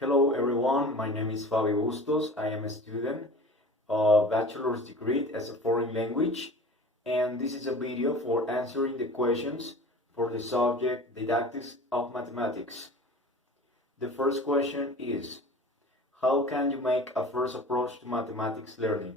Hello everyone, my name is Fabio Bustos. I am a student of bachelor's degree as a foreign language, and this is a video for answering the questions for the subject Didactics of Mathematics. The first question is, how can you make a first approach to mathematics learning?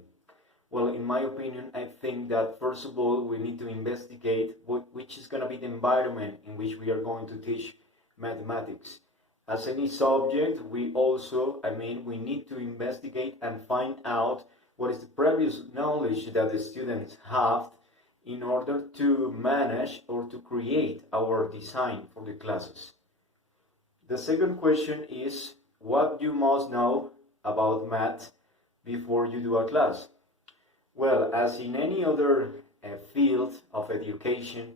Well, in my opinion, I think that first of all we need to investigate which is going to be the environment in which we are going to teach mathematics. As any subject, we need to investigate and find out what is the previous knowledge that the students have in order to manage or to create our design for the classes. The second question is what you must know about math before you do a class. Well, as in any other field of education,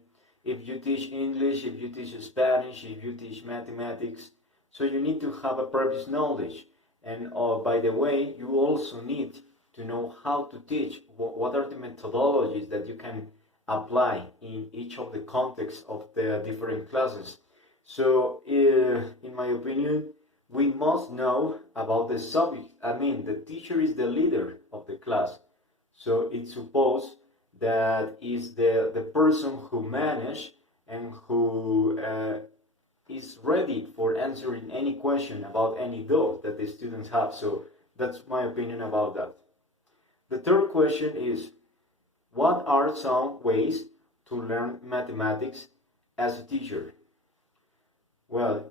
if you teach English, if you teach Spanish, if you teach mathematics, so you need to have a previous knowledge. And by the way, you also need to know how to teach. What are the methodologies that you can apply in each of the contexts of the different classes. So in my opinion, we must know about the subject. The teacher is the leader of the class. So it's supposed that is the person who manages and who is ready for answering any question about any doubt that the students have. So that's my opinion about that. The third question is, what are some ways to learn mathematics as a teacher? Well,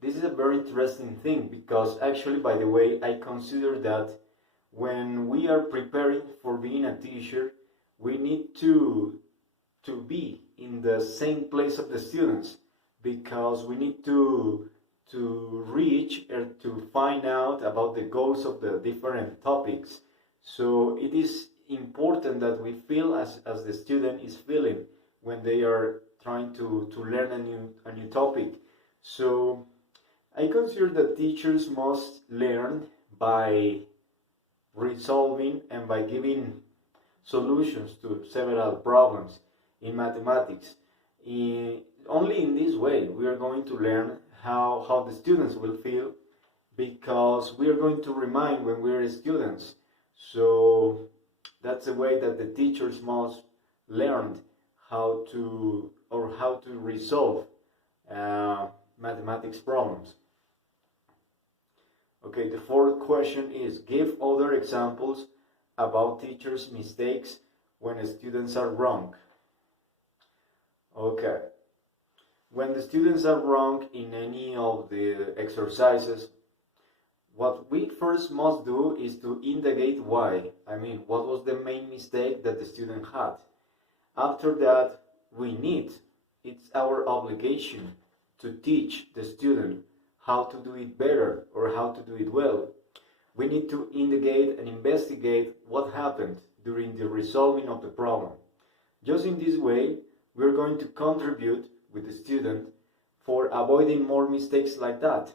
this is a very interesting thing because actually, by the way, I consider that when we are preparing for being a teacher, we need to be in the same place of the students, because we need to reach or to find out about the goals of the different topics. So it is important that we feel as the student is feeling when they are trying to learn a new topic. So I consider that teachers must learn by resolving and by giving solutions to several problems in mathematics. Only in this way we are going to learn how the students will feel, because we are going to remind when we are students. So that's the way that the teachers must learn how to resolve mathematics problems. Okay, the fourth question is, give other examples about teachers' mistakes when students are wrong. Okay. When the students are wrong in any of the exercises, what we first must do is to indicate why. What was the main mistake that the student had. After that, it's our obligation to teach the student how to do it better or how to do it well. We need to indicate and investigate what happened during the resolving of the problem. Just in this way, we're going to contribute with the student for avoiding more mistakes like that.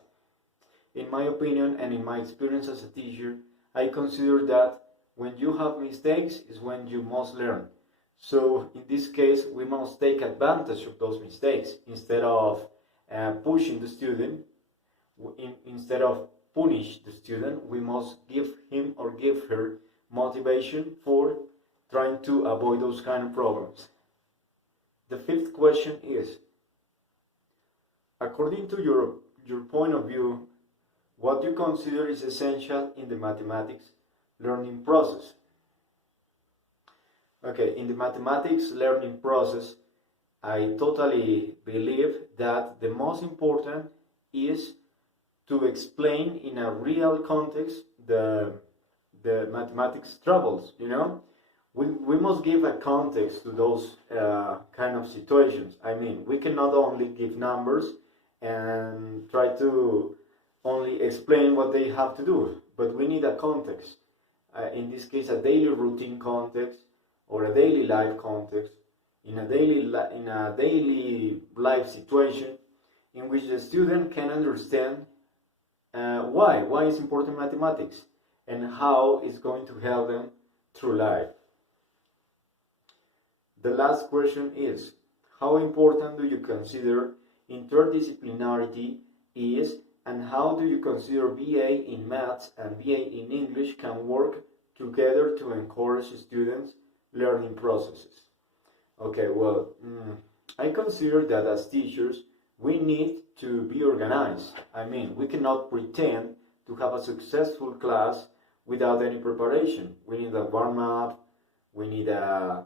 In my opinion and in my experience as a teacher, I consider that when you have mistakes is when you must learn. So in this case, we must take advantage of those mistakes instead of pushing the student. Instead of punish the student, we must give him or give her motivation for trying to avoid those kind of problems. The fifth question is, according to your point of view, what you consider is essential in the mathematics learning process? Okay, in the mathematics learning process, I totally believe that the most important is to explain in a real context the mathematics troubles, We must give a context to those kind of situations. We cannot only give numbers and try to only explain what they have to do, but we need a context. In this case, a daily routine context or a daily life context, in a daily life situation in which the student can understand why is important mathematics and how it's going to help them through life. The last question is, how important do you consider interdisciplinarity is and how do you consider VA in maths and VA in English can work together to encourage students' learning processes? Okay, well, I consider that as teachers, we need to be organized. I mean, we cannot pretend to have a successful class without any preparation. We need a warm-up, we need a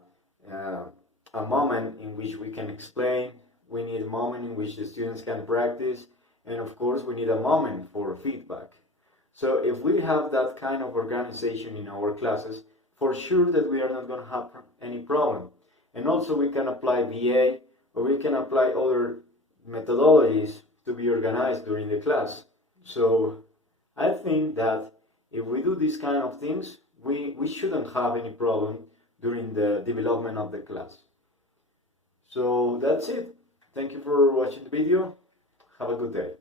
moment in which we can explain, we need a moment in which the students can practice, and of course we need a moment for feedback. So if we have that kind of organization in our classes, for sure that we are not going to have any problem. And also we can apply VA, or we can apply other methodologies to be organized during the class. So I think that if we do these kind of things, we shouldn't have any problem during the development of the class. So that's it. Thank you for watching the video. Have a good day.